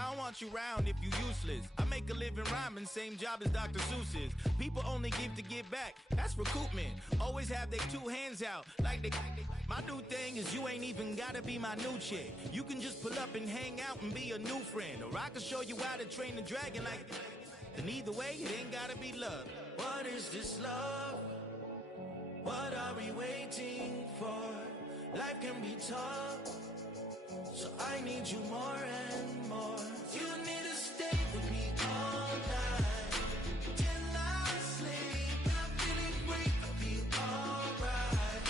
I don't want you round if you useless. I make a living rhyming, same job as Dr. Seuss's. People only give to give back, that's recoupment. Always have their two hands out, like they. My new thing is you ain't even gotta be my new chick. You can just pull up and hang out and be a new friend. Or I can show you how to train the dragon like. And either way, it ain't gotta be love. What is this love? What are we waiting for? Life can be tough, so I need you more and more. You need to stay with me all night till I sleep. I'm feeling great, I'll be alright.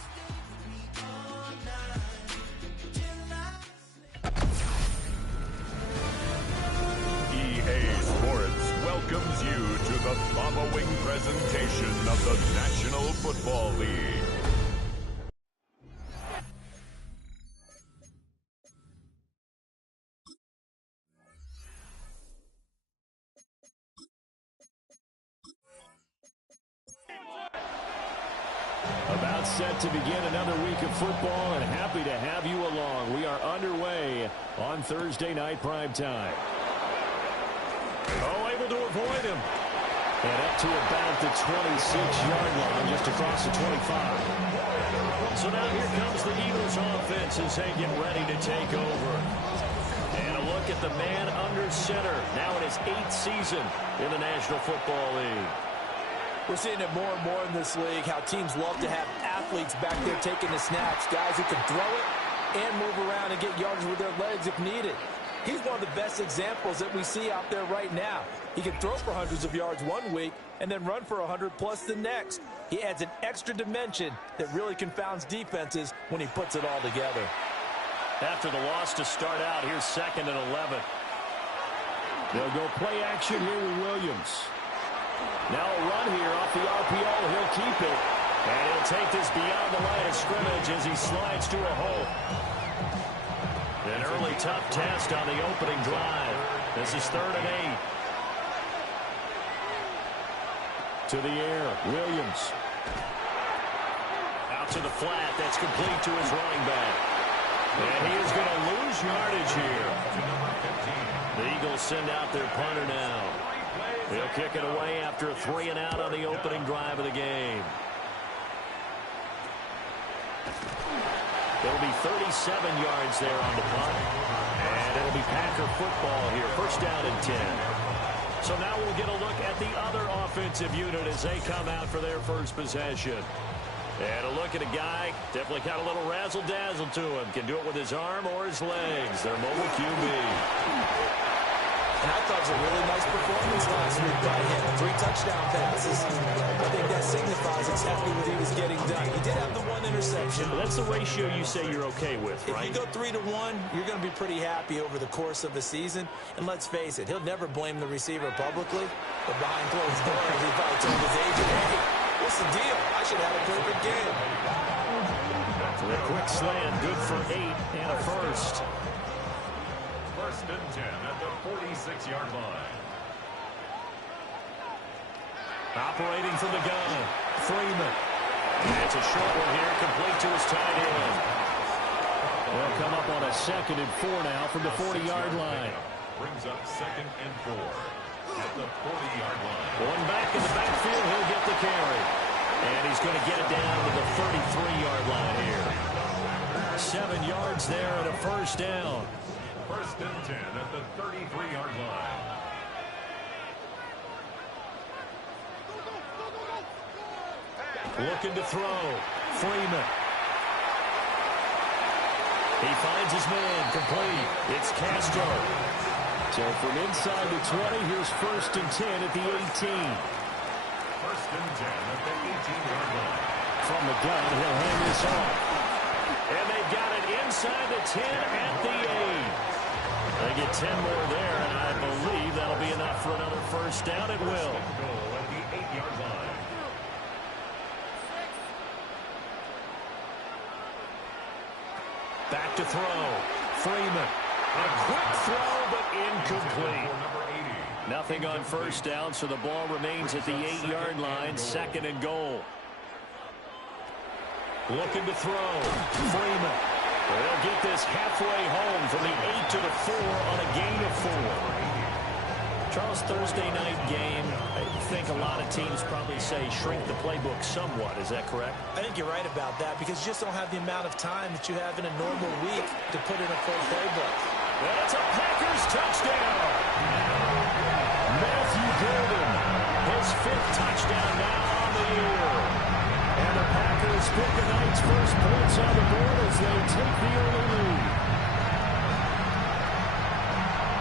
Stay with me all night till I sleep. EA Sports welcomes you to the following presentation of the National Football League. About set to begin another week of football, and happy to have you along. We are underway on Thursday night primetime. Oh, able to avoid him. And up to about the 26-yard line, just across the 25. So now here comes the Eagles offense as they get ready to take over. And a look at the man under center, now in his 8th season in the National Football League. We're seeing it more and more in this league, how teams love to have athletes back there taking the snaps, guys who can throw it and move around and get yards with their legs if needed. He's one of the best examples that we see out there right now. He can throw for hundreds of yards one week and then run for 100+ the next. He adds an extra dimension that really confounds defenses when he puts it all together. After the loss to start out, here's 2nd and 11. They'll go play action here with Williams. Now a run here off the RPO. He'll keep it. And he'll take this beyond the line of scrimmage as he slides to a hole. An early tough test on the opening drive. This is 3rd and 8. To the air, Williams. Out to the flat. That's complete to his running back. And he is going to lose yardage here. The Eagles send out their punter now. He'll kick it away after a 3-and-out on the opening drive of the game. It'll be 37 yards there on the punt. And it'll be Packer football here. 1st down and 10. So now we'll get a look at the other offensive unit as they come out for their first possession. And a look at a guy, definitely got a little razzle-dazzle to him. Can do it with his arm or his legs. Their mobile QB. And I thought it was a really nice performance last week by him. 3 touchdown passes. I think that signifies exactly what he was getting done. He did have the 1 interception. But that's the ratio you say you're okay with, right? If you go 3-1, you're going to be pretty happy over the course of a season. And let's face it, he'll never blame the receiver publicly. But behind closed doors, he probably told his agent, hey, what's the deal? I should have a perfect game. A quick slant, good for 8 and a first. 1st and 10 at the 46-yard line. Operating from the gun, Freeman. It's a short one here, complete to his tight end. They'll come up on a 2nd and 4 now from the 40-yard line. Brings up 2nd and 4 at the 40-yard line. One back in the backfield, he'll get the carry. And he's going to get it down to the 33-yard line here. 7 yards there and a 1st down. 1st and 10 at the 33-yard line. Looking to throw. Freeman. He finds his man. Complete. It's Castro. So from inside the 20, here's 1st and 10 at the 18. 1st and 10 at the 18-yard line. From the gun, he'll hand this off. And they've got it inside the 10 at the 8. They get 10 more there, and I believe that'll be enough for another 1st down. It will. Goal at the 8-yard line. Back to throw. Freeman. A quick throw, but incomplete. Nothing on 1st down, so the ball remains at the 8-yard line. 2nd and goal. Looking to throw. Freeman. They'll get this halfway home from the 8 to the 4 on a gain of 4. Charles, Thursday night game, I think a lot of teams probably say shrink the playbook somewhat. Is that correct? I think you're right about that because you just don't have the amount of time that you have in a normal week to put in a full playbook. That's a Packers touchdown. Matthew Golden, his 5th touchdown now on the year. And the Packers pick the night's first points on the board as they take the early lead.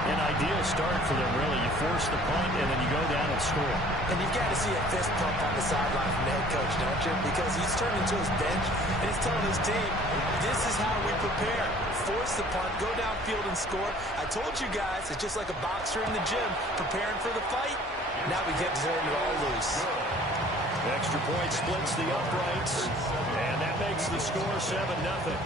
An ideal start for them, really. You force the punt, and then you go down and score. And you've got to see a fist pump on the sideline from the head coach, don't you? Because he's turning to his bench, and he's telling his team, this is how we prepare. Force the punt, go downfield and score. I told you guys, it's just like a boxer in the gym, preparing for the fight. Now we get to turn it all loose. Extra point splits the uprights, and that makes the score 7-0.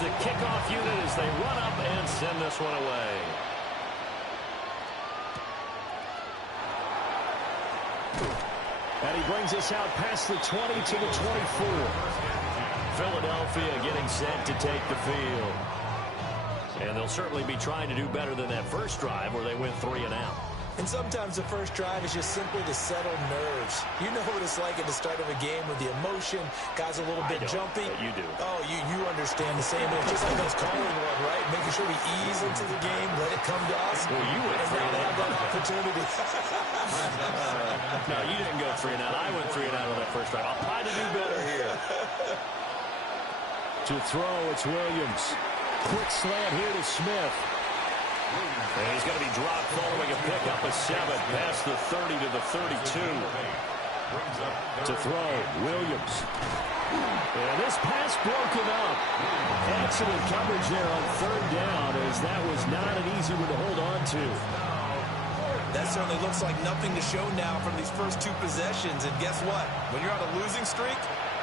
The kickoff unit as they run up and send this one away. And he brings us out past the 20 to the 24. Philadelphia getting set to take the field. And they'll certainly be trying to do better than that first drive where they went 3 and out. And sometimes the first drive is just simply to settle nerves. You know what it's like at the start of a game with the emotion. Guys a little bit jumpy. You do. Oh, you understand the same. It's just like us calling one, right? Making sure we ease into the game, let it come to us. Well, you went 3 and out. That opportunity. No, you didn't go 3 and out. I went 3 and out on that first drive. I'll try to do better here. To throw, it's Williams. Quick slant here to Smith. And he's going to be dropped following a pickup of 7 past the 30 to the 32. To throw, Williams. And this pass broken up. Excellent coverage there on 3rd down as that was not an easy one to hold on to. That certainly looks like nothing to show now from these first 2 possessions. And guess what? When you're on a losing streak,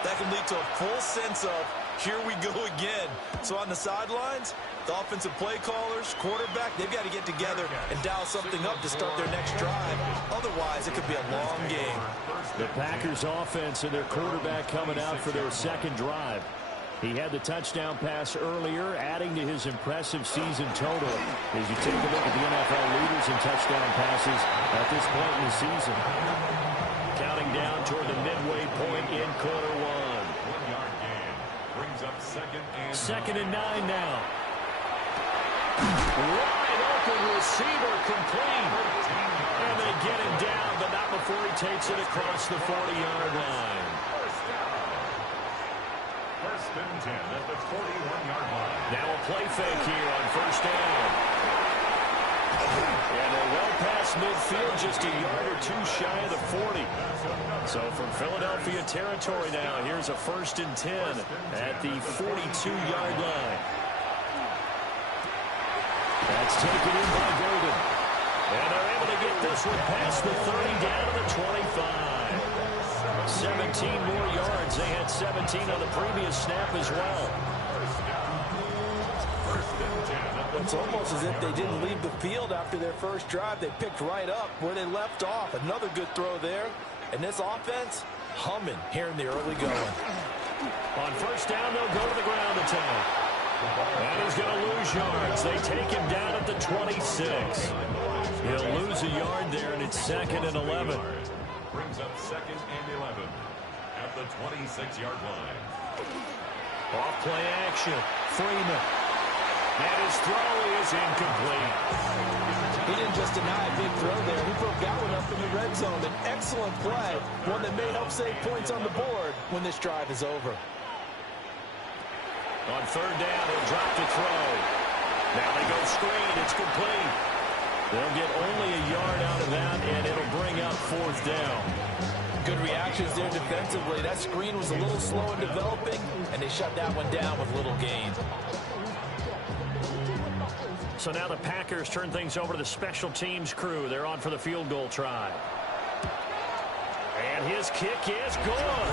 that can lead to a full sense of, here we go again. So on the sidelines, the offensive play callers, quarterback, they've got to get together and dial something up to start their next drive. Otherwise, it could be a long game. The Packers offense and their quarterback coming out for their 2nd drive. He had the touchdown pass earlier, adding to his impressive season total as you take a look at the NFL leaders in touchdown passes at this point in the season. Counting down toward the midway point in quarter 1. 2nd and 9 now. Wide open receiver complete. And they get him down, but not before he takes it across the 40-yard line. First and 10 at the 41-yard line. Now a play fake here on 1st down. And they're well past midfield, just a yard or 2 shy of the 40. So from Philadelphia territory now, here's a 1st and 10 at the 42-yard line. That's taken in by Golden. And they're able to get this one past the 30 down to the 25. 17 more yards. They had 17 on the previous snap as well. It's almost as if they didn't leave the field after their first drive. They picked right up where they left off. Another good throw there. And this offense, humming here in the early going. On 1st down, they'll go to the ground attack. And he's going to lose yards. They take him down at the 26. He'll lose a yard there, and it's 2nd and 11. Brings up 2nd and 11 at the 26-yard line. Off play action. Freeman. And his throw is incomplete. He didn't just deny a big throw there. He broke that one up in the red zone. An excellent play. One that may help save points on the board when this drive is over. On 3rd down, he'll drop to throw. Now they go screen. It's complete. They'll get only a yard out of that, and it'll bring up 4th down. Good reactions there defensively. That screen was a little slow in developing, and they shut that one down with little gain. So now the Packers turn things over to the special teams crew. They're on for the field goal try. And his kick is good.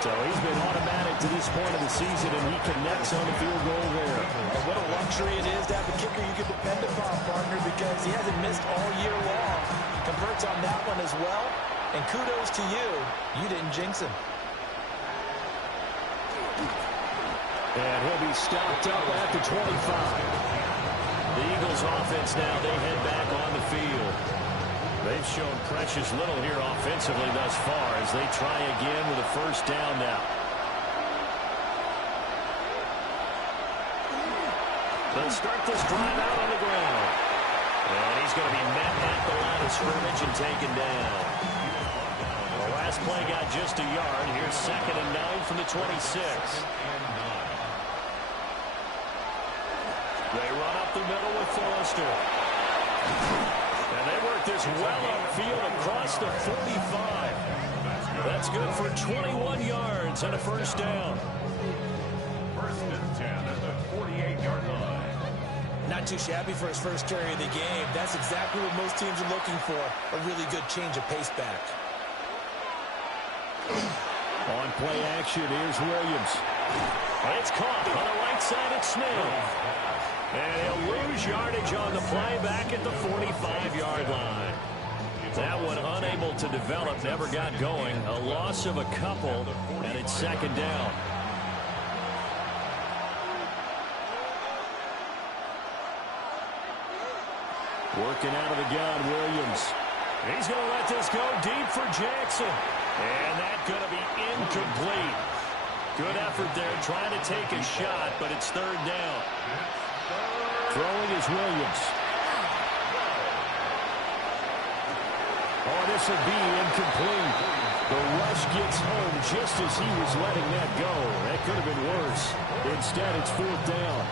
So he's been automatic to this point of the season, and he connects on the field goal there. And what a luxury it is to have a kicker you can depend upon, partner, because he hasn't missed all year long. Converts on that one as well. And kudos to you. You didn't jinx him. And he'll be stopped up at the 25. The Eagles offense now, they head back on the field. They've shown precious little here offensively thus far as they try again with a first down now. They'll start this drive out on the ground. And he's going to be met at the line of scrimmage and taken down. The last play got just a yard. Here's 2nd and 9 from the 26. They run up the middle with Forrester. And they work this well upfield across the 45. That's good for 21 yards and a first down. 1st and 10 at the 48-yard line. Not too shabby for his first carry of the game. That's exactly what most teams are looking for. A really good change of pace back. On play action, here's Williams. It's caught on the right side at Smith. And he'll lose yardage on the play back at the 45-yard line. That one unable to develop, never got going. A loss of a couple, and it's 2nd down. Working out of the gun, Williams. He's going to let this go deep for Jackson. And that's going to be incomplete. Good effort there, trying to take a shot, but it's 3rd down. Throwing is Williams. Oh, this will be incomplete. The rush gets home just as he was letting that go. That could have been worse. Instead, it's 4th down.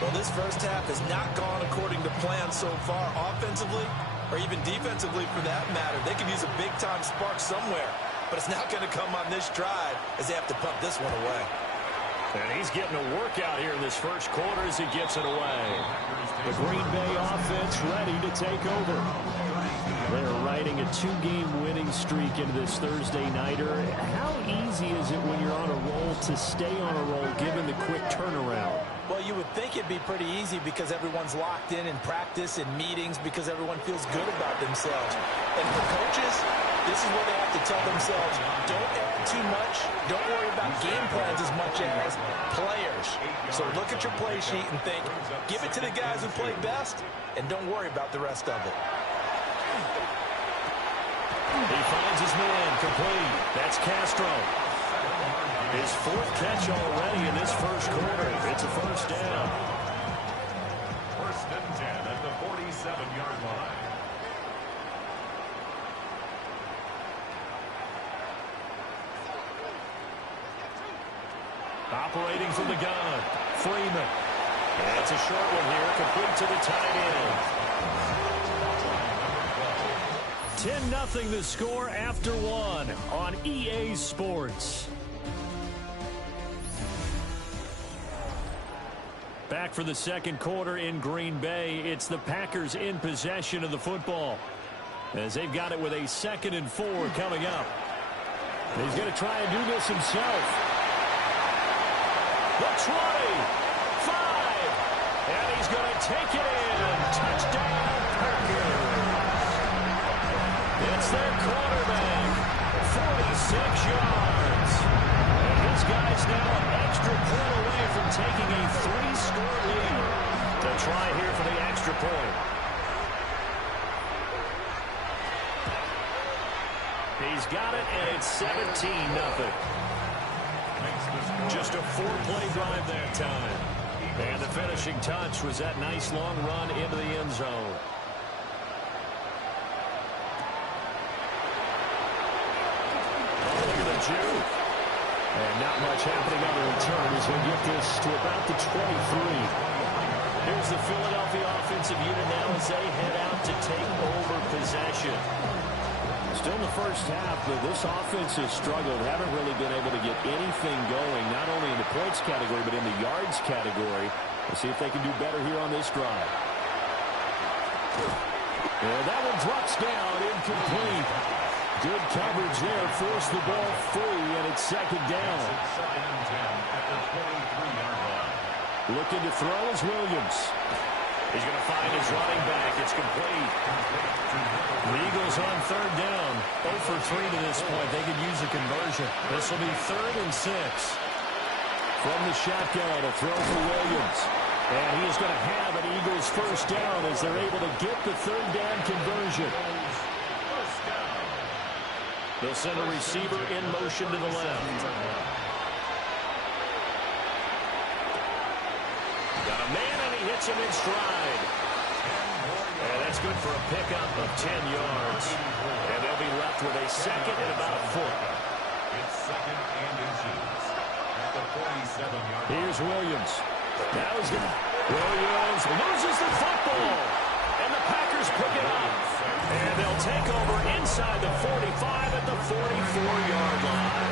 Well, this first half has not gone according to plan so far offensively or even defensively for that matter. They could use a big-time spark somewhere, but it's not going to come on this drive as they have to pump this one away. And he's getting a workout here in this first quarter as he gets it away. The Green Bay offense ready to take over. They're riding a 2-game winning streak into this Thursday nighter. How easy is it when you're on a roll to stay on a roll given the quick turnaround? Well, you would think it'd be pretty easy because everyone's locked in practice and meetings because everyone feels good about themselves. And for coaches, this is where they have to tell themselves, don't add too much, don't worry about game plans as much as players. So look at your play sheet and think, give it to the guys who play best, and don't worry about the rest of it. He finds his man complete. That's Castro. His 4th catch already in this first quarter. It's a first down. 1st and 10 at the 47-yard line. Operating from the gun, Freeman. And it's a short one here, complete to the tight end. 10-0 the score after 1 on EA Sports. Back for the second quarter in Green Bay. It's the Packers in possession of the football as they've got it with a 2nd and 4 coming up. He's going to try and do this himself. The 20, 5, and he's going to take it in. Touchdown, Packers. It's their quarterback, 46 yards. And his guy's now an extra point away from taking a 3-score lead. To try here for the extra point. He's got it, and it's 17-0. Just a 4-play drive that time. And the finishing touch was that nice long run into the end zone. Oh, look at the juke. And not much happening on the return as we get this to about the 23. Here's the Philadelphia offensive unit now as they head out to take over possession. Still in the first half, but this offense has struggled. Haven't really been able to get anything going, not only in the points category, but in the yards category. We'll see if they can do better here on this drive. And that one drops down, incomplete. Good coverage there, forced the ball free, and it's 2nd down. Looking to throw is Williams. He's going to find his running back. It's complete. The Eagles on 3rd down 0 for 3 to this point. They could use a conversion. This will be 3rd and 6. From the shotgun, a throw for Williams. And he is going to have an Eagles first down as they're able to get the 3rd down conversion. They'll send a receiver in motion to the left. Got a man, and he hits him in stride. And that's good for a pickup of 10 yards. And they'll be left with a 2nd and about a foot. It's 2nd and inches at the 47-yard line. Here's Williams. Now he's going to... Williams loses the football. And the Packers pick it up. And they'll take over inside the 45 at the 44-yard line.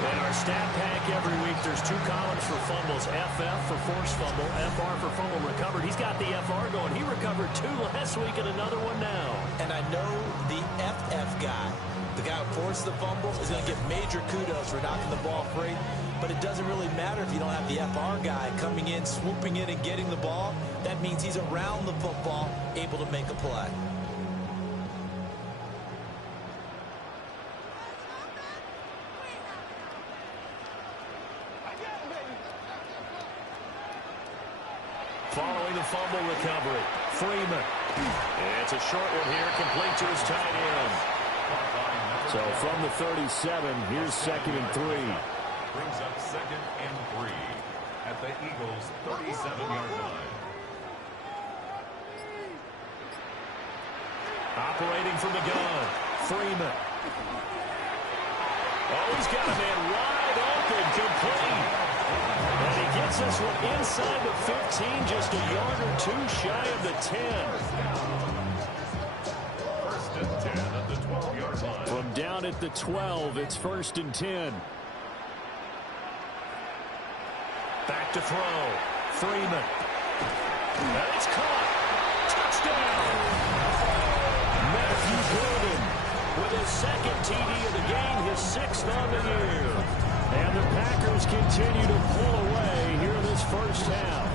In our stat pack every week, there's 2 columns for fumbles. FF for forced fumble, FR for fumble recovered. He's got the FR going. He recovered 2 last week and another one now. And I know the FF guy, the guy who forced the fumble, is going to get major kudos for knocking the ball free. But it doesn't really matter if you don't have the FR guy coming in, swooping in, and getting the ball. That means he's around the football, able to make a play. Following the fumble recovery, Freeman. It's a short one here, complete to his tight end. So from the 37, here's 2nd and 3. Brings up 2nd and 3 at the Eagles' 37-yard line. Operating from the gun, Freeman. Oh, he's got a man wide open, complete. And he gets this one inside the 15, just a yard or 2 shy of the 10. 1st and 10 at the 12-yard line. From down at the 12, it's 1st and 10. Back to throw. Freeman. And it's caught. Touchdown. Matthew Gordon with his 2nd TD of the game, his 6th on the year. And the Packers continue to pull away here in this first half.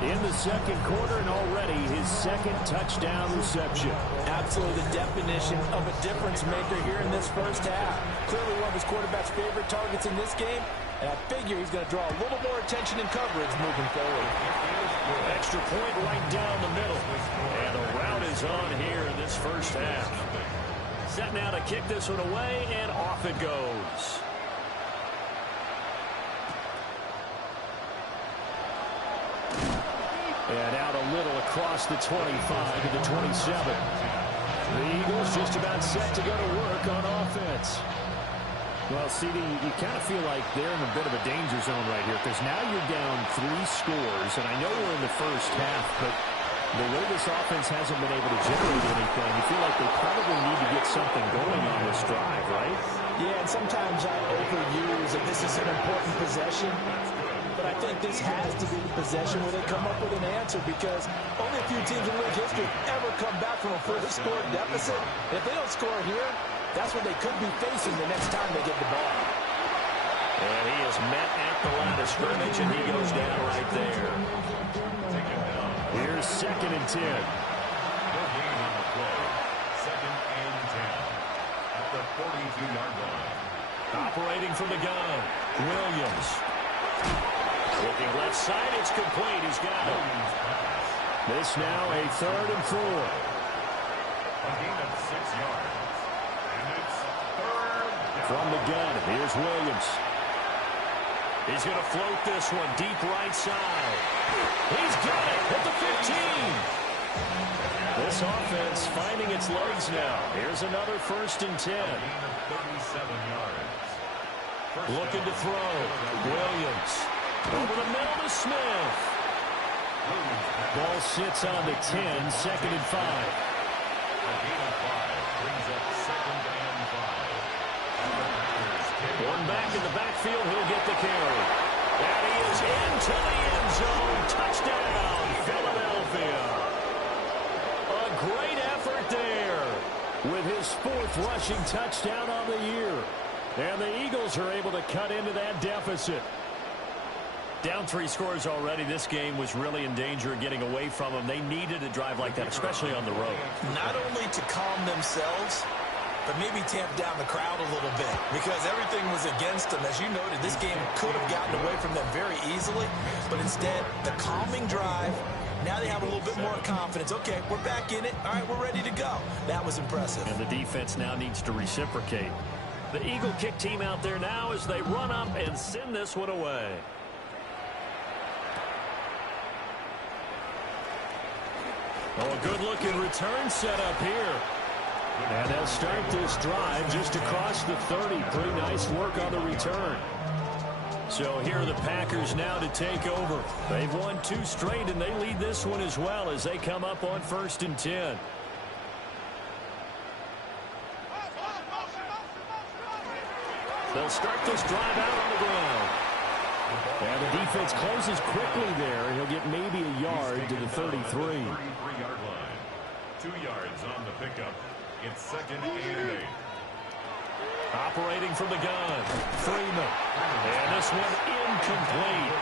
In the 2nd quarter, and already his 2nd touchdown reception. Absolutely the definition of a difference maker here in this first half. Clearly one of his quarterback's favorite targets in this game, and I figure he's going to draw a little more attention and coverage moving forward. Extra point right down the middle. And the route is on here in this first half. Set now to kick this one away, and off it goes. And out a little across the 25 to the 27. The Eagles just about set to go to work on offense. Well, CD, you kind of feel like they're in a bit of a danger zone right here because now you're down 3 scores, and I know we're in the first half, but the way this offense hasn't been able to generate anything, you feel like they probably need to get something going on this drive, right? Yeah, and sometimes I overuse that this is an important possession. But I think this has to be the possession where they come up with an answer because only a few teams in league history ever come back from a first score deficit. And if they don't score here, that's what they could be facing the next time they get the ball. And he is met at the line of scrimmage, and he goes down right there. Here's 2nd and 10. No gain on the play. 2nd and 10 at the 42-yard line. Operating from the gun, Williams. Looking left side, it's complete. He's got it. This now a 3rd and 4. A gain of 6 yards. And it's 3rd down. From the gun, here's Williams. He's going to float this one deep right side. He's got it at the 15. This offense finding its legs now. Here's another 1st and 10. A gain of 37 yards. Looking to throw. Williams. Over the middle to Smith. Ball sits on the 10, 2nd and 5. A gain of 5 brings up 2nd and 5. One back in the backfield, he'll get the carry. And he is into the end zone. Touchdown, Philadelphia. A great effort there with his 4th rushing touchdown on the year. And the Eagles are able to cut into that deficit. Down 3 scores already. This game was really in danger of getting away from them. They needed a drive like that, especially on the road. Not only to calm themselves, but maybe tamp down the crowd a little bit because everything was against them. As you noted, this game could have gotten away from them very easily, but instead, the calming drive, now they have a little bit more confidence. Okay, we're back in it. All right, we're ready to go. That was impressive. And the defense now needs to reciprocate. The Eagle kick team out there now as they run up and send this one away. Oh, a good-looking return set up here. And they'll start this drive just across the 30. Pretty nice work on the return. So here are the Packers now to take over. They've won 2 straight, and they lead this one as well as they come up on 1st and 10. They'll start this drive out on the ground. And the defense closes quickly there. He'll get maybe a yard to the 33. 33-yard line. 2 yards on the pickup. It's 2nd and 8. Operating from the gun, Freeman. And this one incomplete.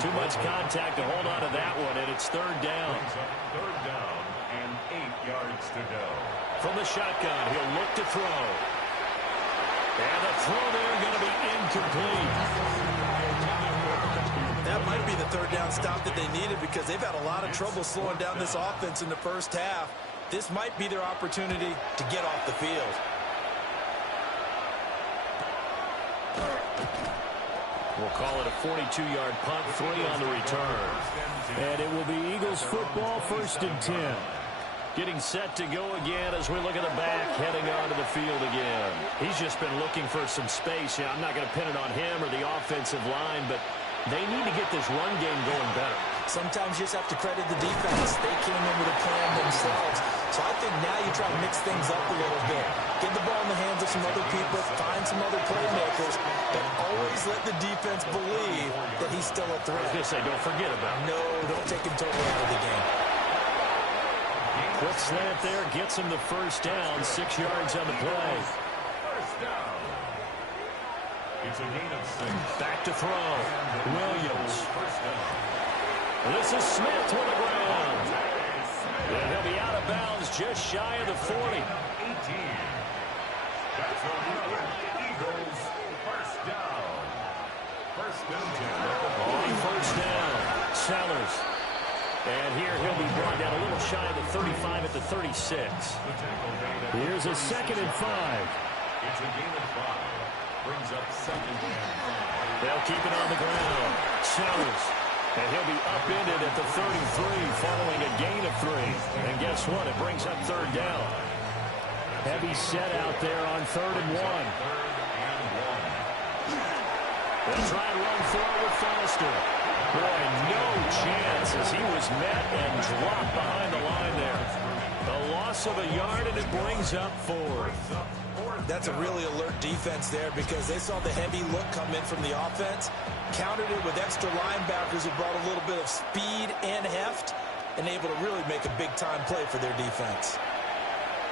Too much contact to hold on to that one, and it's 3rd down. 3rd down and 8 yards to go. From the shotgun, he'll look to throw. And the throw there going to be incomplete. That might be the 3rd down stop that they needed because they've had a lot of trouble slowing down this offense in the first half. This might be their opportunity to get off the field. We'll call it a 42-yard punt, 3 on the return. And it will be Eagles football, 1st and 10. Getting set to go again as we look at the back, heading onto the field again. He's just been looking for some space. Yeah, I'm not going to pin it on him or the offensive line, but they need to get this run game going better. Sometimes you just have to credit the defense. They came in with a plan themselves. So I think now you try to mix things up a little bit. Get the ball in the hands of some other people, find some other playmakers, but always let the defense believe that he's still a threat. I was going to say, don't forget about him. No, don't take him totally out of the game. Quick slant there, gets him the 1st down, 6 yards on the play. 1st down. It's a gain of 6. Back to throw. Williams. 1st down. This is Smith to the ground. And he'll be out of bounds just shy of the 40. 18. That's a Eagles 1st down. 1st and 10. On 1st down, Sellers. And here he'll be brought down a little shy of the 35 at the 36. Here's a 2nd and 5. It's a gain of 5. Brings up 2nd and 5. They'll keep it on the ground. Sellers. And he'll be upended at the 33 following a gain of 3. And guess what? It brings up 3rd down. Heavy set out there on 3rd and 1. They'll try and run forward Foster. Boy, no chance as he was met and dropped behind the line there. The loss of a yard, and it brings up 4th. That's a really alert defense there because they saw the heavy look come in from the offense, countered it with extra linebackers who brought a little bit of speed and heft, and able to really make a big-time play for their defense.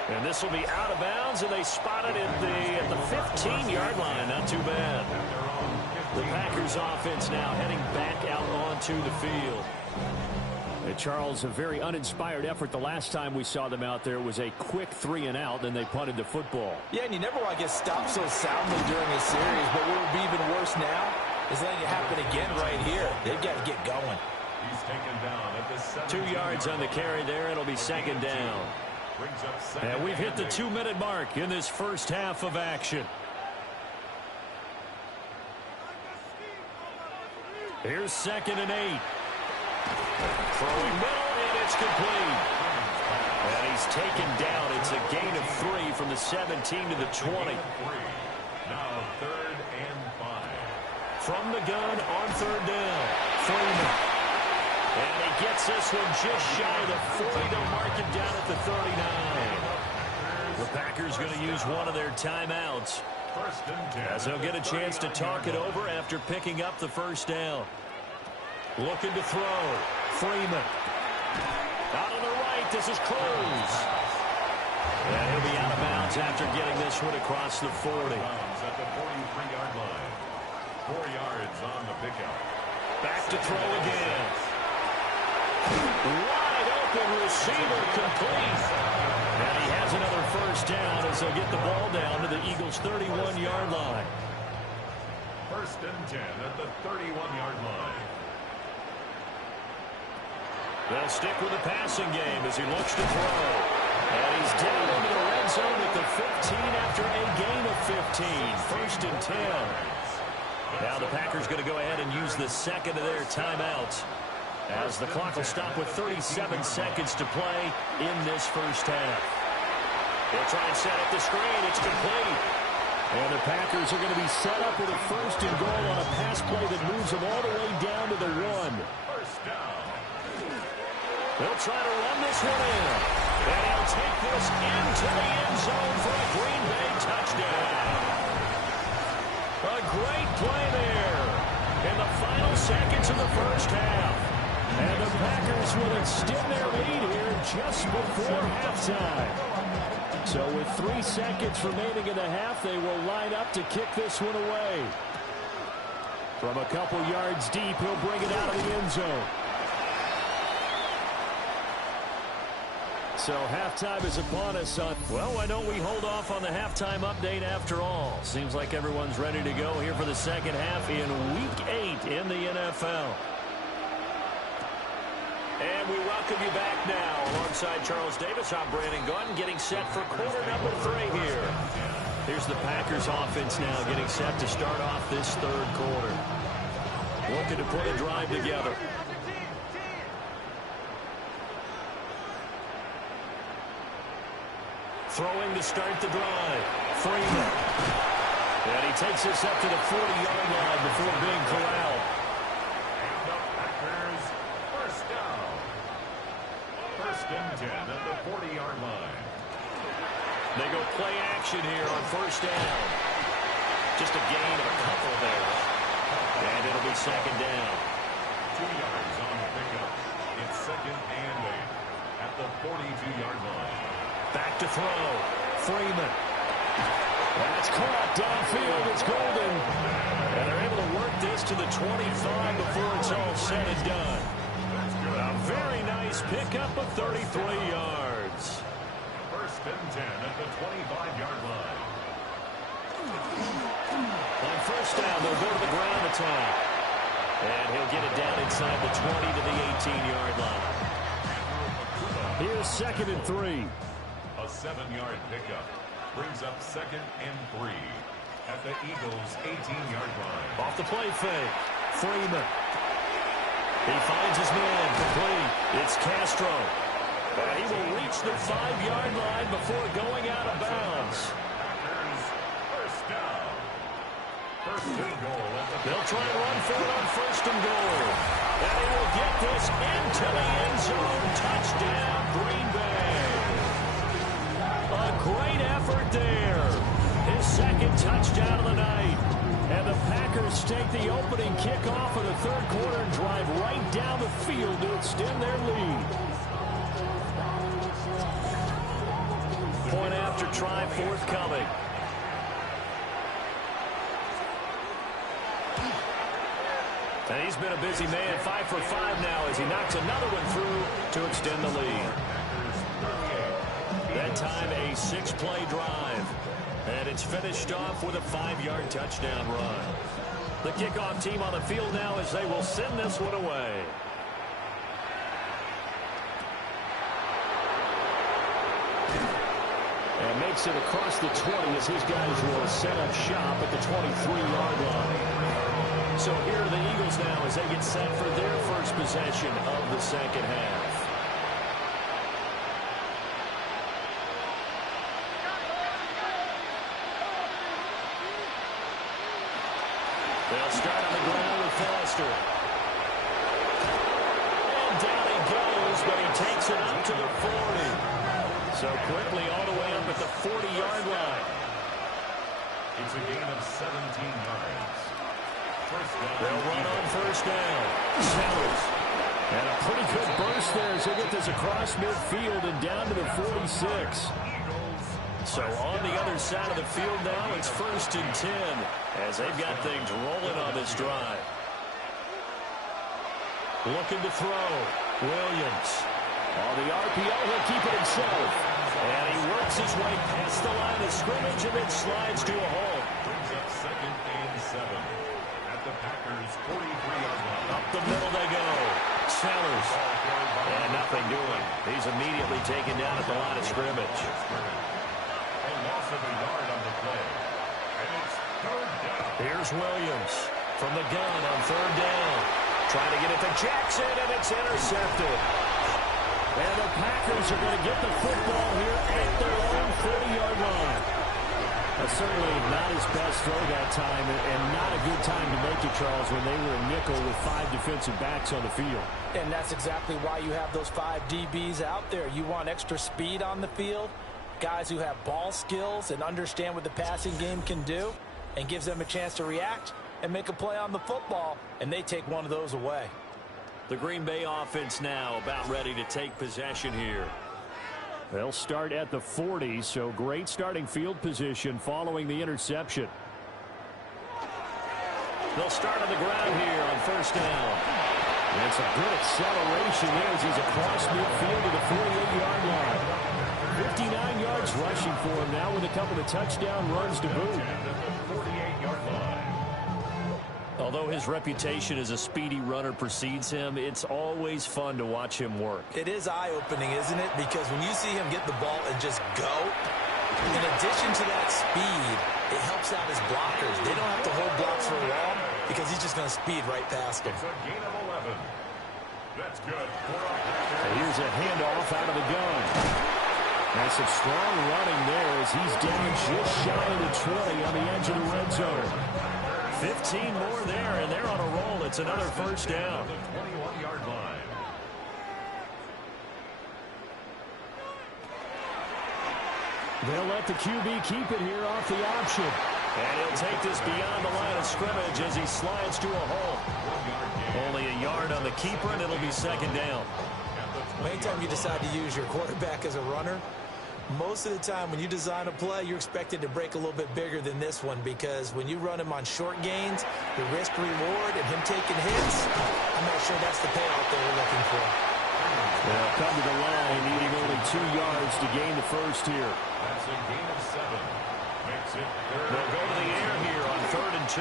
And this will be out of bounds, and they spotted it at the 15-yard line. Not too bad. The Packers offense now heading back out onto the field. Charles, a very uninspired effort. The last time we saw them out there was a quick 3-and-out, then they punted the football. Yeah, and you never want to get stopped so soundly during a series, but what would be even worse now is letting it happen again right here. They've got to get going. He's taken down at the 2 yards on the carry there. It'll be 2nd down. Brings up 2nd And we've hit the 2-minute mark in this first half of action. Here's 2nd and 8. Throwing middle, and it's complete. And he's taken down. It's a gain of 3 from the 17 to the 20. Now 3rd and 5. From the gun on 3rd down. Freeman. And he gets this one just shy of the 40 to mark it down at the 39. The Packers going to use one of their timeouts, 1st and 10. as they'll get a chance to talk it over after picking up the 1st down. Looking to throw. Freeman. Out on the right. This is Cruz. And he'll be out of bounds after getting this one across the 40. At the 43-yard line. 4 yards on the pickup. Back to throw again. Wide open receiver complete. And he has another 1st down as as they'll get the ball down to the Eagles' 31-yard line. 1st and 10 at the 31-yard line. They'll stick with the passing game as he looks to throw. And he's down into the red zone at the 15 after a gain of 15. 1st and 10. Now the Packers going to go ahead and use the second of their timeouts, as the clock will stop with 37 seconds to play in this first half. They'll try and set up the screen. It's complete. And the Packers are going to be set up with a 1st and goal on a pass play that moves them all the way down to the 1. They'll try to run this one in. And he'll take this into the end zone for a Green Bay touchdown. A great play there in the final seconds of the first half. And the Packers will extend their lead here just before halftime. So with 3 seconds remaining in the half, they will line up to kick this one away. From a couple yards deep, he'll bring it out of the end zone. So halftime is upon us. Well, why don't we hold off on the halftime update after all? Seems like everyone's ready to go here for the second half in Week 8 in the NFL. And we welcome you back now. Alongside Charles Davis, I'm Brandon Gunn, getting set for quarter number 3 here. Here's the Packers offense now getting set to start off this third quarter. Looking to put a drive together. Throwing to start the drive. Freeman. And he takes this up to the 40-yard line before being corralled. And the Packers, 1st down. 1st and 10 at the 40-yard line. They go play action here on 1st down. Just a gain of a couple there. And it'll be 2nd down. 2 yards on the pickup. It's 2nd and 8 at the 42-yard line. Back to throw. Freeman. That's caught downfield. It's Golden. And they're able to work this to the 25 before it's all said and done. A very nice pickup of 33 yards. 1st and 10 at the 25-yard line. On 1st down, they'll go to the ground attack. And he'll get it down inside the 20 to the 18-yard line. Here's 2nd and 3. A 7-yard pickup brings up 2nd and 3 at the Eagles' 18-yard line. Off the play fake. Freeman. He finds his man complete. It's Castro. And he will reach the 5-yard line before going out of bounds. Packers, 1st down. 1st and goal. They'll try and run for it on 1st and goal. And he will get this into the end zone. Touchdown, Green Bay. A great effort there. His 2nd touchdown of the night. And the Packers take the opening kickoff of the third quarter and drive right down the field to extend their lead. Point after try forthcoming. And he's been a busy man, 5 for 5 now as he knocks another one through to extend the lead. That time a 6-play drive. And it's finished off with a 5-yard touchdown run. The kickoff team on the field now as they will send this one away. And makes it across the 20 as his guys will set up shop at the 23-yard line. So here are the Eagles now as they get set for their first possession of the second half. They'll start on the ground with Foster. And down he goes, but he takes it up to the 40. So quickly all the way up at the 40-yard line. It's a gain of 17 yards. They'll run on 1st down. Sellers. And a pretty good burst there as they get this across midfield and down to the 46. So on the other side of the field now, it's 1st and 10 as they've got things rolling on this drive. Looking to throw. Williams. On the RPO, he'll keep it himself. And he works his way past the line of scrimmage and then slides to a hole. Brings up 2nd and 7 at the Packers' 43-yard line. Up the middle they go. Sellers. And nothing doing. He's immediately taken down at the line of scrimmage. A loss of a yard on the play. And it's 3rd down. Here's Williams from the gun on 3rd down. Trying to get it to Jackson, and it's intercepted. And the Packers are going to get the football here at their own 40-yard line. Certainly not his best throw that time, and not a good time to make it, Charles, when they were a nickel with 5 defensive backs on the field. And that's exactly why you have those 5 DBs out there. You want extra speed on the field, guys who have ball skills and understand what the passing game can do, and gives them a chance to react and make a play on the football, and they take one of those away. The Green Bay offense now about ready to take possession here. They'll start at the 40, so great starting field position following the interception. They'll start on the ground here on 1st down. And it's a good acceleration there as he's across midfield to the 48-yard line. 59 yards rushing for him now with a couple of touchdown runs to boot. Although his reputation as a speedy runner precedes him, it's always fun to watch him work. It is eye-opening, isn't it? Because when you see him get the ball and just go, in addition to that speed, it helps out his blockers. They don't have to hold blocks for long because he's just going to speed right past them. It's a gain of 11. That's good. And here's a handoff out of the gun. And some strong running there as he's down just shy of the 20 on the edge of the red zone. 15 more there, and they're on a roll. It's another 1st down. 21-yard line. They'll let the QB keep it here off the option. And he'll take this beyond the line of scrimmage as he slides to a hole. Only a yard on the keeper, and it'll be 2nd down. Anytime you decide to use your quarterback as a runner, most of the time when you design a play, you're expected to break a little bit bigger than this one, because when you run him on short gains, the risk-reward and him taking hits, I'm not sure that's the payoff they were looking for. They'll come to the line, needing only 2 yards to gain the first here. That's a gain of 7. Makes it 3rd. They'll go to the air here on 3rd and 2.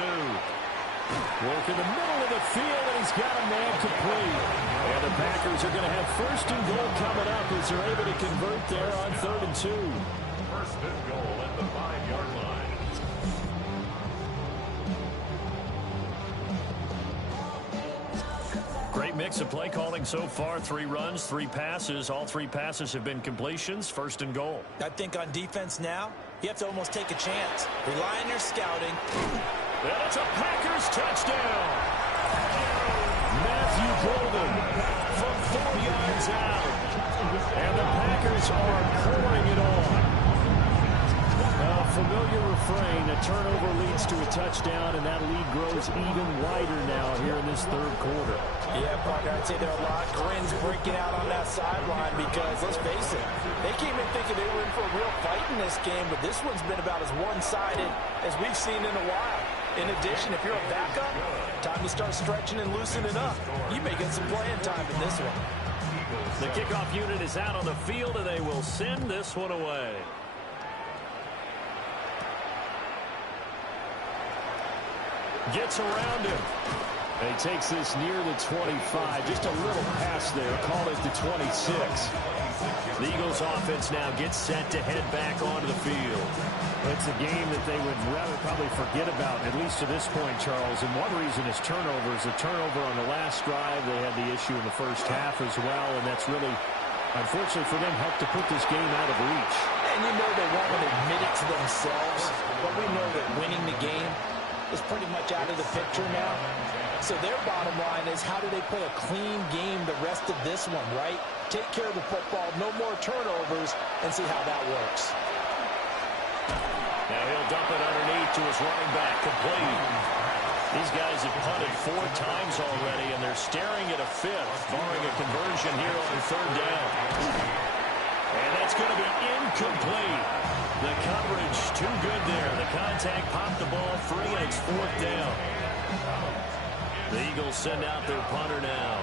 Work in the middle of the field, and he's got a man complete. And the Packers are going to have 1st and goal coming up as they're able to convert there on 3rd and 2. 1st and goal at the 5-yard line. Great mix of play calling so far. 3 runs, 3 passes. All 3 passes have been completions. 1st and goal. I think on defense now, you have to almost take a chance. Rely on your scouting. And it's a Packers touchdown. Matthew Golden from 4 yards out. And the Packers are pouring it on. A familiar refrain. A turnover leads to a touchdown, and that lead grows even wider now here in this 3rd quarter. Yeah, Parker, I'd say there are a lot of grins breaking out on that sideline because, let's face it, they came in thinking they were in for a real fight in this game, but this one's been about as one-sided as we've seen in a while. In addition, if you're a backup, time to start stretching and loosening up. You may get some playing time in this one. The kickoff unit is out on the field, and they will send this one away. Gets around him. And he takes this near the 25. Just a little pass there. Call it the 26. The Eagles offense now gets set to head back onto the field. It's a game that they would rather probably forget about, at least to this point, Charles. And one reason is turnovers. A turnover on the last drive. They had the issue in the first half as well. And that's really, unfortunately for them, helped to put this game out of reach. And you know they won't admit it to themselves, but we know that winning the game is pretty much out of the picture now. So their bottom line is, how do they play a clean game the rest of this one, right? Take care of the football, no more turnovers, and see how that works. Now he'll dump it underneath to his running back, complete. These guys have punted 4 times already, and they're staring at a 5th, barring a conversion here on 3rd down. And that's going to be incomplete. The coverage too good there. The contact popped the ball free, and it's 4th down. The Eagles send out their punter now,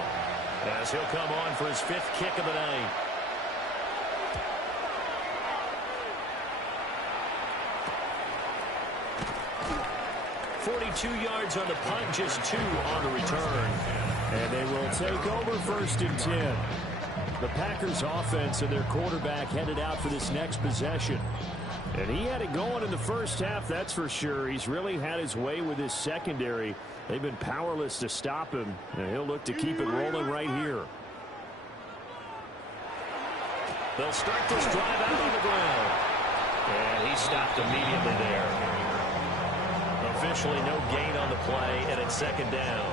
as he'll come on for his 5th kick of the night. 42 yards on the punt, just 2 on the return. And they will take over 1st and 10. The Packers offense and their quarterback headed out for this next possession. And he had it going in the first half, that's for sure. He's really had his way with his secondary. They've been powerless to stop him, and he'll look to keep it rolling right here. They'll start this drive out on the ground. And he stopped immediately there. Officially no gain on the play, and it's 2nd down.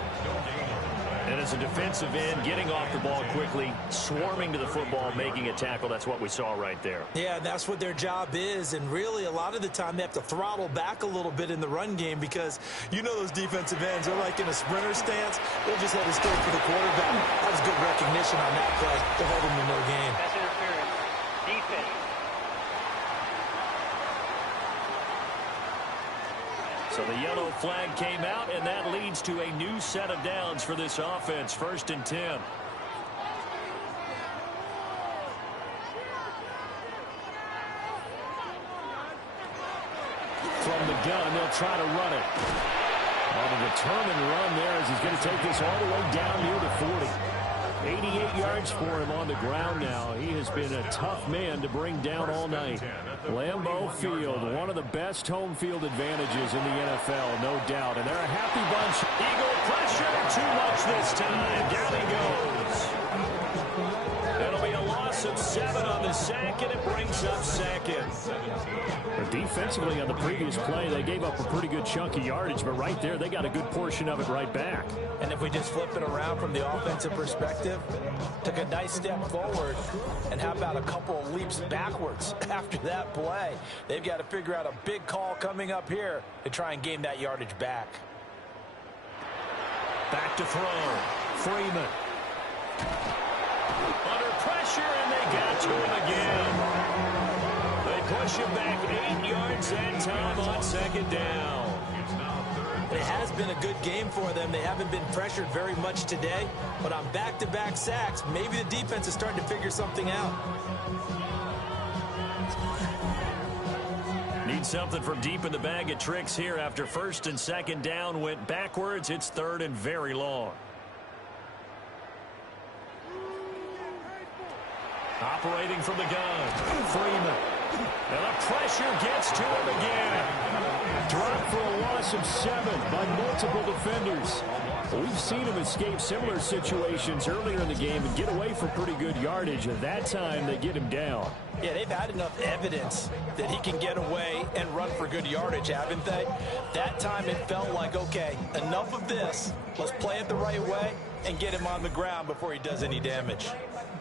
And as a defensive end, getting off the ball quickly, swarming to the football, making a tackle, that's what we saw right there. Yeah, that's what their job is, and really a lot of the time they have to throttle back a little bit in the run game because you know those defensive ends are like in a sprinter stance. They're just headed straight for the quarterback. That was good recognition on that play to hold them to no gain. That's interference. Defense. So the yellow flag came out, and that leads to a new set of downs for this offense. 1st and 10. From the gun, they'll try to run it. On a determined run there as he's going to take this all the way down near the 40. 88 yards for him on the ground now. He has been a tough man to bring down all night. Lambeau Field, one of the best home field advantages in the NFL, no doubt. And they're a happy bunch. Eagle pressure, too much this time. Down he goes. It'll be a loss of 7 on the sack, and it brings up 2nd. Defensively on the previous play, they gave up a pretty good chunk of yardage, but right there, they got a good portion of it right back. And if we just flip it around from the offensive perspective, took a nice step forward, and how about a couple of leaps backwards after that play? They've got to figure out a big call coming up here to try and gain that yardage back. Back to throw. Freeman. Under pressure, and they got to him again. They push him back 8 yards that time on 2nd down. It has been a good game for them. They haven't been pressured very much today, but on back-to-back sacks, maybe the defense is starting to figure something out. Need something from deep in the bag of tricks here after 1st and 2nd down went backwards. It's 3rd and very long. Operating from the gun, Freeman. And the pressure gets to him again. Dropped for a loss of 7 by multiple defenders. We've seen him escape similar situations earlier in the game and get away for pretty good yardage. And that time, they get him down. Yeah, they've had enough evidence that he can get away and run for good yardage, haven't they? That time it felt like, okay, enough of this. Let's play it the right way and get him on the ground before he does any damage.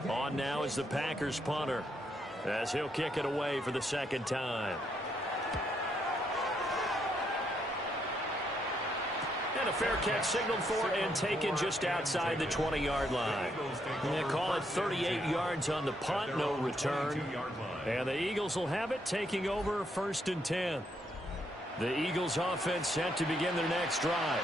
On now is the Packers punter, as he'll kick it away for the 2nd time. And a fair catch signaled for and taken just outside the 20-yard line. They call it 38 yards on the punt, no return. And the Eagles will have it, taking over 1st and 10. The Eagles offense set to begin their next drive.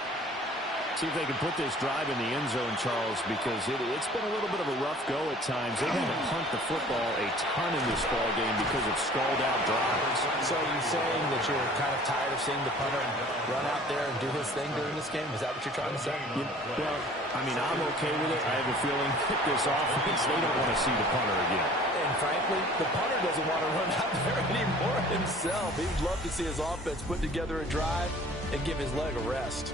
See if they can put this drive in the end zone, Charles, because it's been a little bit of a rough go at times. They've had to punt the football a ton in this ball game because of stalled-out drives. So you're saying that you're kind of tired of seeing the punter run out there and do his thing during this game? Is that what you're trying to say? Yeah, well, I mean, I'm okay with it. I have a feeling that this offense, they don't want to see the punter again. And frankly, the punter doesn't want to run out there anymore himself. He'd love to see his offense put together a drive and give his leg a rest.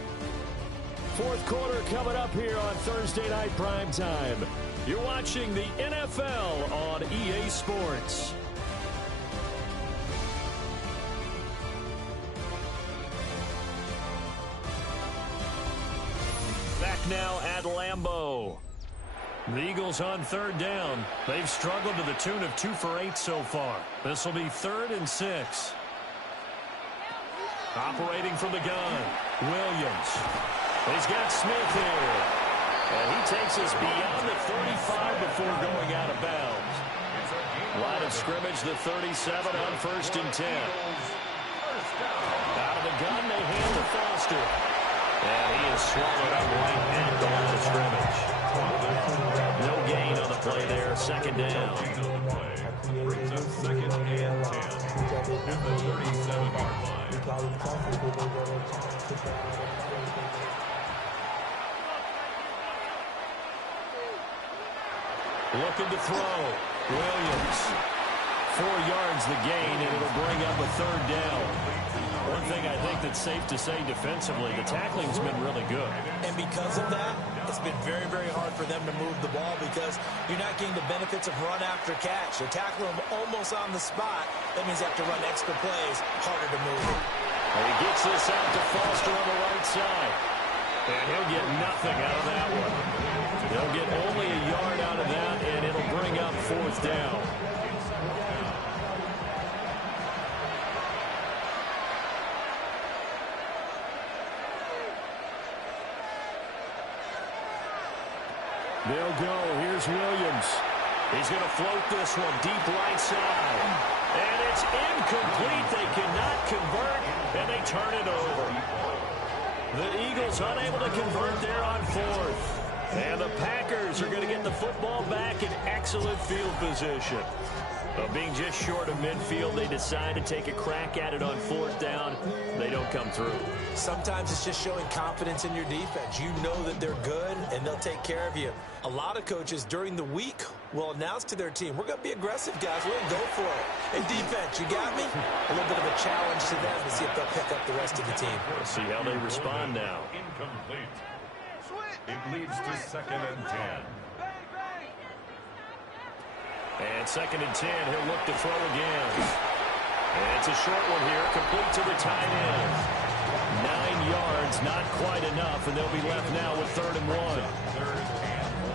4th quarter coming up here on Thursday Night Primetime. You're watching the NFL on EA Sports. Back now at Lambeau. The Eagles on 3rd down. They've struggled to the tune of 2 for 8 so far. This will be 3rd and 6. Operating from the gun, Williams. He's got Smith here. And he takes us beyond the 35 before going out of bounds. Line of scrimmage, the 37 on 1st and 10. Out of the gun, they hand to Foster. And he is swallowed up right at the line of scrimmage. No gain on the play there, 2nd down. Brings up 2nd and 10 at the 37-yard line. Looking to throw. Williams. 4 yards the gain, and it'll bring up a third down. One thing I think that's safe to say defensively, the tackling's been really good. And because of that, it's been very, very hard for them to move the ball because you're not getting the benefits of run after catch. They tackle them almost on the spot. That means they have to run extra plays, harder to move it. And he gets this out to Foster on the right side. And he'll get nothing out of that one. They'll get only a yard out of that, and it'll bring up fourth down. They'll go. Here's Williams. He's going to float this one deep right side. And it's incomplete. They cannot convert, and they turn it over. The Eagles unable to convert there on fourth. And the Packers are going to get the football back in excellent field position. Being just short of midfield, they decide to take a crack at it on fourth down. They don't come through. Sometimes it's just showing confidence in your defense. You know that they're good, and they'll take care of you. A lot of coaches during the week will announce to their team, we're going to be aggressive, guys. We're going to go for it. Hey, defense, you got me? A little bit of a challenge to them to see if they'll pick up the rest of the team. We'll see how they respond now. Incomplete. It leads to 2nd and 10. And 2nd and 10, he'll look to throw again. And it's a short one here, complete to the tight end. 9 yards, not quite enough, and they'll be left now with 3rd and 1. 3rd and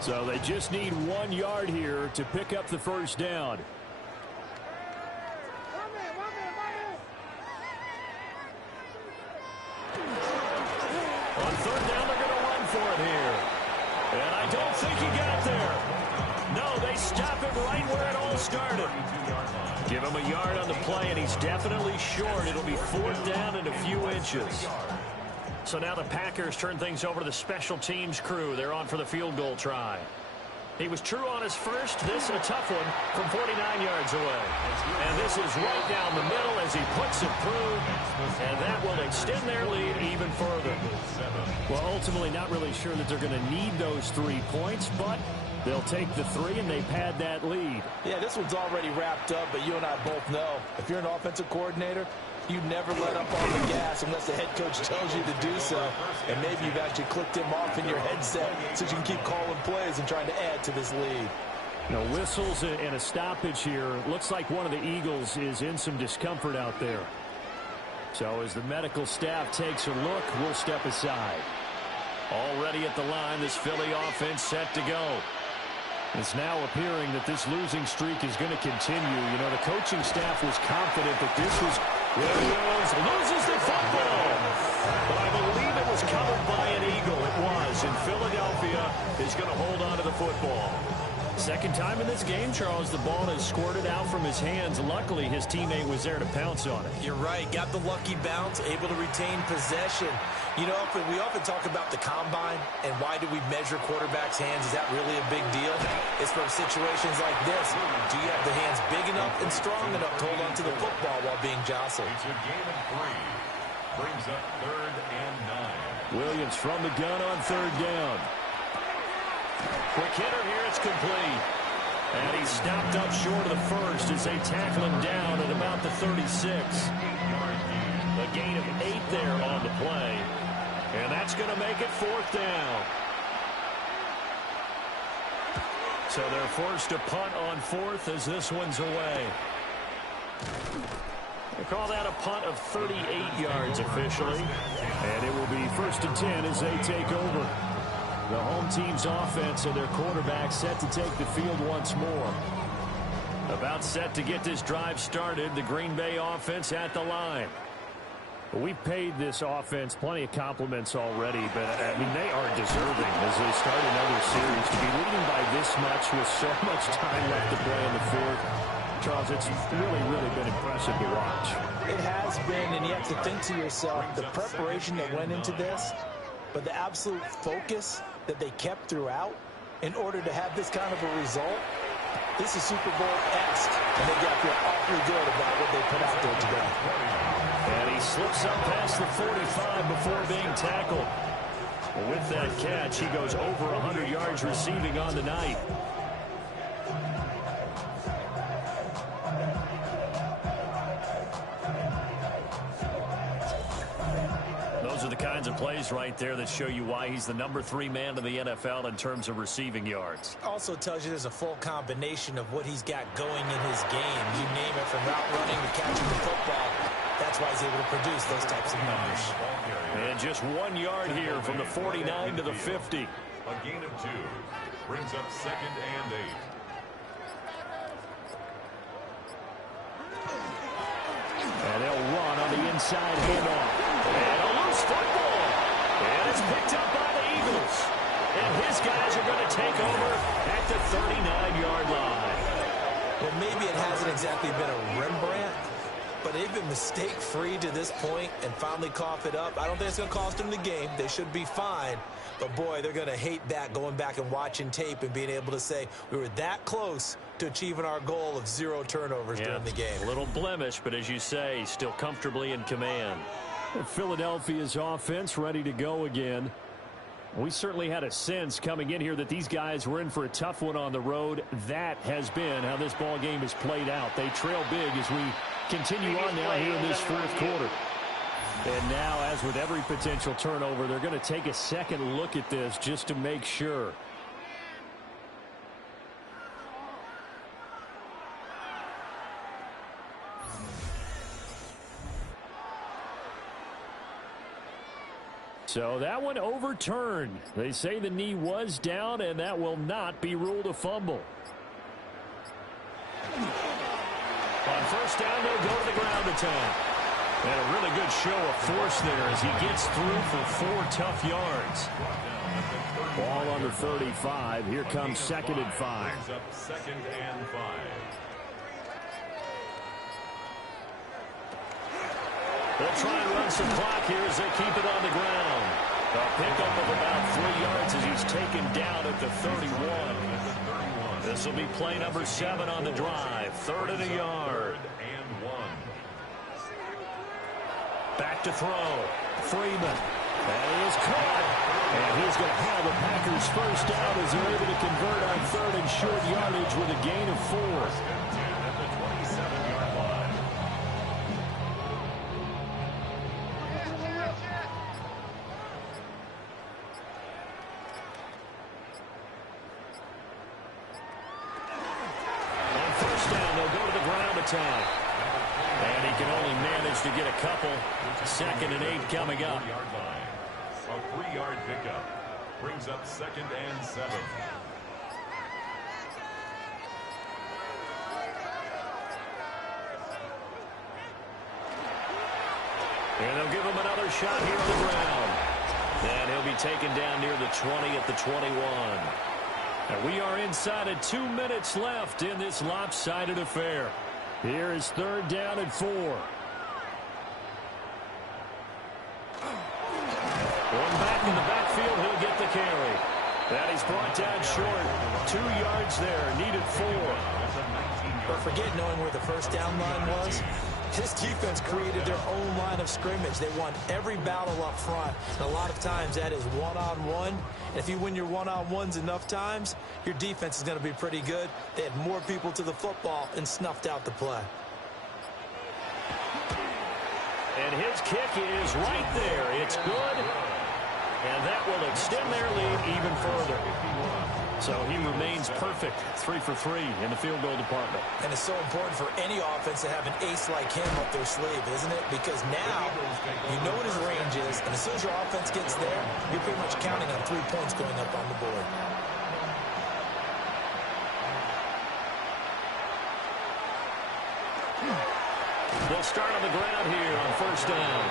1. So they just need 1 yard here to pick up the first down. On 3rd down, they're going to run for it here. And I don't think he got there. No, they stop him right where it all started. Give him a yard on the play, and he's definitely short. It'll be 4th down and a few inches. So now the Packers turn things over to the special teams crew. They're on for the field goal try. He was true on his first. This a tough one from 49 yards away. And this is right down the middle as he puts it through. And that will extend their lead even further. Well, ultimately not really sure that they're going to need those 3 points, but they'll take the 3 and they pad that lead. Yeah, this one's already wrapped up, but you and I both know if you're an offensive coordinator, you never let up on the gas unless the head coach tells you to do so. And maybe you've actually clicked him off in your headset so you can keep calling plays and trying to add to this lead. No whistles and a stoppage here. Looks like one of the Eagles is in some discomfort out there. So as the medical staff takes a look, we'll step aside. Already at the line, this Philly offense set to go. It's now appearing that this losing streak is going to continue. You know, the coaching staff was confident that this was Williams loses the football. But I believe it was covered by an Eagle. It was. And Philadelphia is going to hold on to the football. Second time in this game, Charles, the ball has squirted out from his hands. Luckily, his teammate was there to pounce on it. You're right. Got the lucky bounce, able to retain possession. You know, we often talk about the combine and why do we measure quarterbacks' hands. Is that really a big deal? It's from situations like this. Do you have the hands big enough and strong enough to hold on to the football while being jostled? It's a gain of 3. Brings up 3rd and 9. Williams from the gun on 3rd down. Quick hitter here, it's complete. And he's stopped up short of the first as they tackle him down at about the 36. A gain of 8 there on the play. And that's going to make it 4th down. So they're forced to punt on 4th as this one's away. They call that a punt of 38 yards officially. And it will be 1st and 10 as they take over. The home team's offense and their quarterback set to take the field once more. About set to get this drive started, the Green Bay offense at the line. We've paid this offense plenty of compliments already, but, I mean, they are deserving as they start another series. To be leading by this much with so much time left to play in the fourth, Charles, it's really, really been impressive to watch. It has been, and you have to think to yourself, the preparation that went into this, but the absolute focus that they kept throughout in order to have this kind of a result, This is Super Bowl-esque, and they got to feel awfully good about what they put out there today. And he slips up past the 45 before being tackled. With that catch, he goes over 100 yards receiving on the night. Those are the kinds of plays right there that show you why he's the #3 man in the NFL in terms of receiving yards. Also tells you there's a full combination of what he's got going in his game. You name it, from route running to catching the football. That's why he's able to produce those types of numbers. And just 1 yard here from the 49 to the 50. A gain of 2 brings up 2nd and 8. And they'll run on the inside handoff. And a loose football. And it's picked up by the Eagles. And his guys are going to take over at the 39-yard line. Well, maybe it hasn't exactly been a Rembrandt, but they've been mistake-free to this point and finally cough it up. I don't think it's going to cost them the game. They should be fine. But, boy, they're going to hate that, going back and watching tape and being able to say we were that close to achieving our goal of 0 turnovers during the game. A little blemish, but as you say, still comfortably in command. Philadelphia's offense ready to go again. We certainly had a sense coming in here that these guys were in for a tough one on the road. That has been how this ball game has played out. They trail big as we continue on now here in this 4th quarter. And now, as with every potential turnover, they're going to take a second look at this just to make sure. So that one overturned. They say the knee was down, and that will not be ruled a fumble. On first down, they'll go to the ground attack. And a really good show of force there as he gets through for 4 tough yards. Ball on the 35. Here comes 2nd and 5. Second and 5. They'll try and run some clock here as they keep it on the ground. A pickup of about 3 yards as he's taken down at the 31. This will be play number 7 on the drive. 3rd and a yard. Back to throw. Freeman. That is caught. And he's going to have the Packers first down as they're able to convert on 3rd and short yardage with a gain of 4. At the 27-yard line. On first down, they'll go to the ground attack. And he can only manage to get a couple. 2nd and 8 coming up. A 3-yard pickup brings up 2nd and 7. And they'll give him another shot here on the ground. And he'll be taken down near the 20 at the 21. And we are inside of 2 minutes left in this lopsided affair. Here is 3rd down and 4. One back in the backfield, he'll get the carry. That he's brought down short. 2 yards there, needed 4. But forget knowing where the first down line was. This defense created their own line of scrimmage. They won every battle up front. And a lot of times that is one-on-one. And if you win your one-on-ones enough times, your defense is going to be pretty good. They had more people to the football and snuffed out the play. And his kick is right there. It's good. And that will extend their lead even further. So he remains perfect, 3 for 3 in the field goal department. And it's so important for any offense to have an ace like him up their sleeve, isn't it? Because now you know what his range is, and as soon as your offense gets there, you're pretty much counting on 3 points going up on the board. They'll start on the ground here on first down.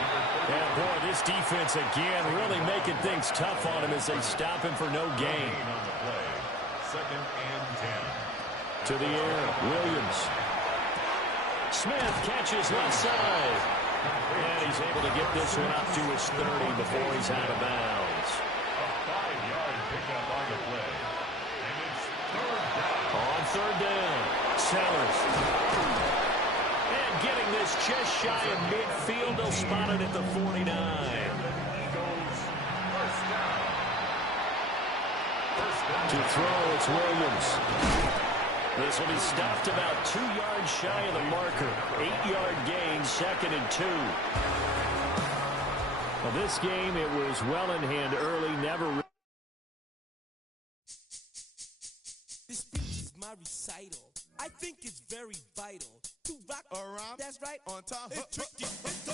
And, boy, this defense again really making things tough on him as they stop him for no gain. 2nd and 10. To the air, Williams. Smith catches left side. And he's able to get this one up to his 30 before he's out of bounds. A 5-yard pickup on the play. And it's 3rd down. On 3rd down. Sellers. And getting this just shy of midfield. They'll spot it at the 49. To throw, it's Williams. This will be stopped about 2 yards shy of the marker. 8-yard gain, 2nd and 2. Well, this game, it was well in hand early, never. This speech is my recital. I think it's very vital to rock around. That's right. On time. It's tricky. It's the